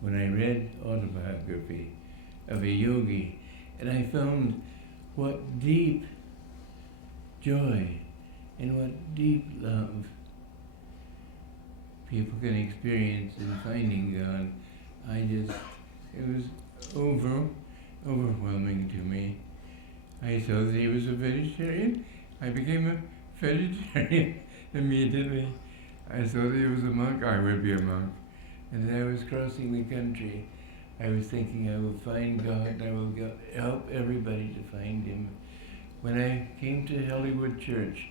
when I read autobiography of a yogi, and I found what deep joy and what deep love people can experience in finding God. It was overwhelming to me. I saw that he was a vegetarian. I became a vegetarian immediately. I saw that he was a monk. I would be a monk. And as I was crossing the country, I was thinking, I will find God. I will help everybody to find him. When I came to Hollywood Church,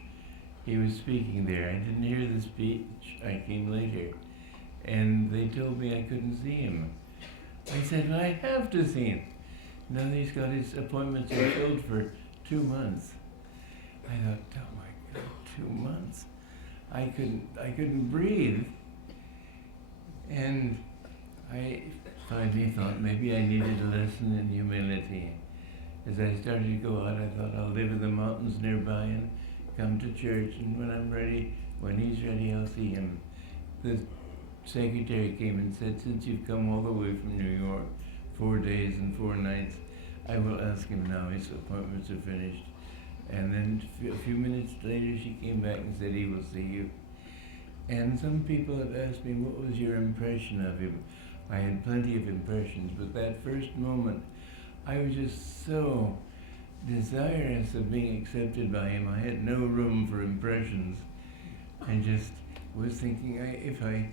he was speaking there. I didn't hear the speech. I came later. And they told me I couldn't see him. I said, well, I have to see him. Now he's got his appointments are filled for 2 months. I thought, oh my God, 2 months. I couldn't breathe. And I finally thought maybe I needed a lesson in humility. As I started to go out, I thought I'll live in the mountains nearby and come to church, and when I'm ready, when he's ready, I'll see him. The secretary came and said, since you've come all the way from New York, 4 days and 4 nights, I will ask him now. His appointments are finished. And then a few minutes later, she came back and said, he will see you. And some people have asked me, what was your impression of him? I had plenty of impressions, but that first moment, I was just so desirous of being accepted by him. I had no room for impressions. I just was thinking, if I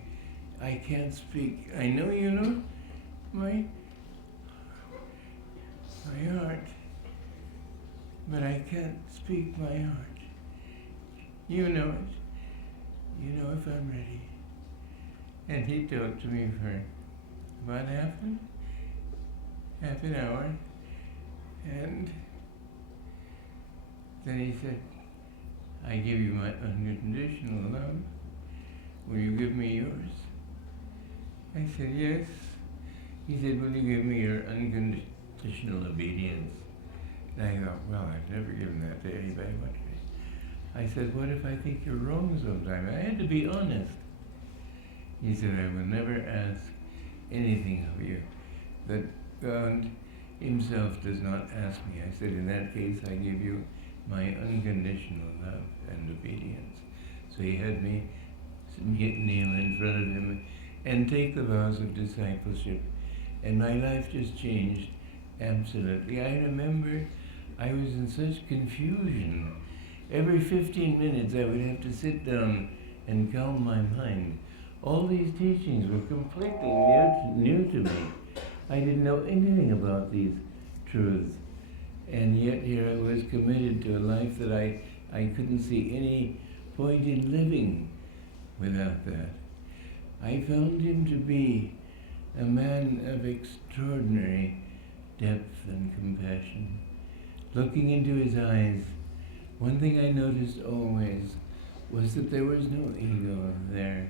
can't speak, I know you know my heart, but I can't speak my heart. You know it. You know if I'm ready. And he talked to me for about half an hour, and then he said, I give you my unconditional love. Will you give me yours? I said, yes. He said, will you give me your unconditional obedience? And I thought, well, I've never given that to anybody but me. I said, what if I think you're wrong sometime? I had to be honest. He said, I will never ask anything of you that God himself does not ask me. I said, in that case, I give you my unconditional love and obedience. So he had me kneel in front of him and take the vows of discipleship. And my life just changed absolutely. I remember I was in such confusion. Every 15 minutes I would have to sit down and calm my mind. All these teachings were completely new to me. I didn't know anything about these truths. And yet here I was committed to a life that I couldn't see any point in living without that. I found him to be a man of extraordinary depth and compassion. Looking into his eyes, one thing I noticed always was that there was no ego there.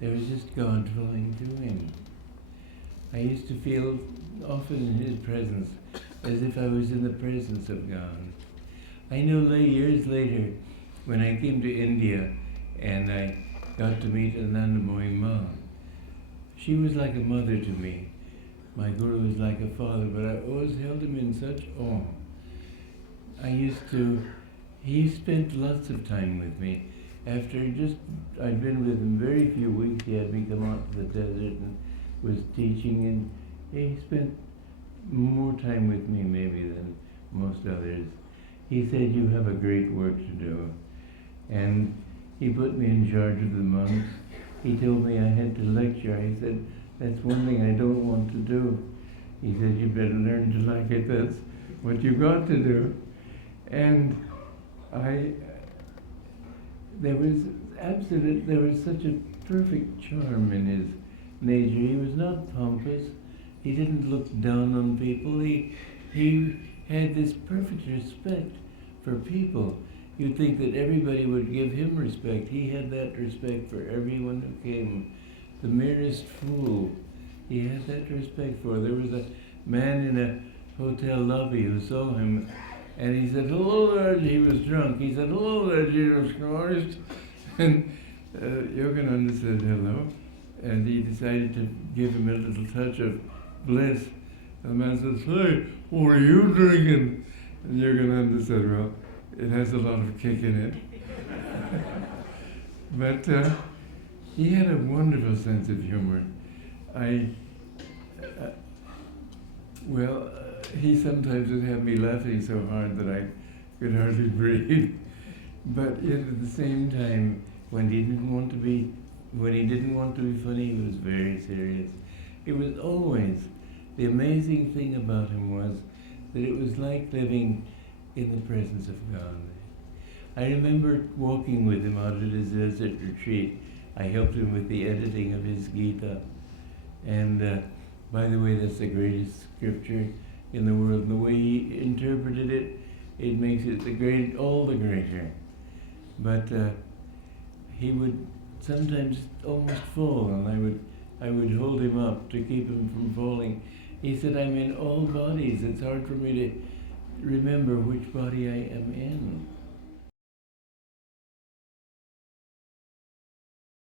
There was just God flowing through him. I used to feel often in his presence as if I was in the presence of God. I know years later, when I came to India and I got to meet Ananda Ma, she was like a mother to me. My guru was like a father, but I always held him in such awe. He spent lots of time with me. After I'd been with him very few weeks, he had me come out to the desert and was teaching, and he spent more time with me maybe than most others. He said, you have a great work to do. And he put me in charge of the monks. He told me I had to lecture. He said, that's one thing I don't want to do. He said, you better learn to like it. That's what you've got to do. And there was such a perfect charm in his nature. He was not pompous. He didn't look down on people. He had this perfect respect for people. You'd think that everybody would give him respect. He had that respect for everyone who came. The merest fool, he had that respect for. There was a man in a hotel lobby who saw him, and he said, hello there, he was drunk. He said, hello there, Jesus Christ. And Yogananda said, hello. and he decided to give him a little touch of bliss. And the man says, "Hey, what are you drinking?" And Yogananda said, "Well, it has a lot of kick in it." But he had a wonderful sense of humor. He sometimes would have me laughing so hard that I could hardly breathe. But yet at the same time, when he didn't want to be funny, he was very serious. It was always, the amazing thing about him was that it was like living in the presence of God. I remember walking with him out at his desert retreat. I helped him with the editing of his Gita. And by the way, that's the greatest scripture in the world. And the way he interpreted it, it makes it all the greater. But he would sometimes almost fall, and I would hold him up to keep him from falling. He said, "I'm in all bodies. It's hard for me to remember which body I am in."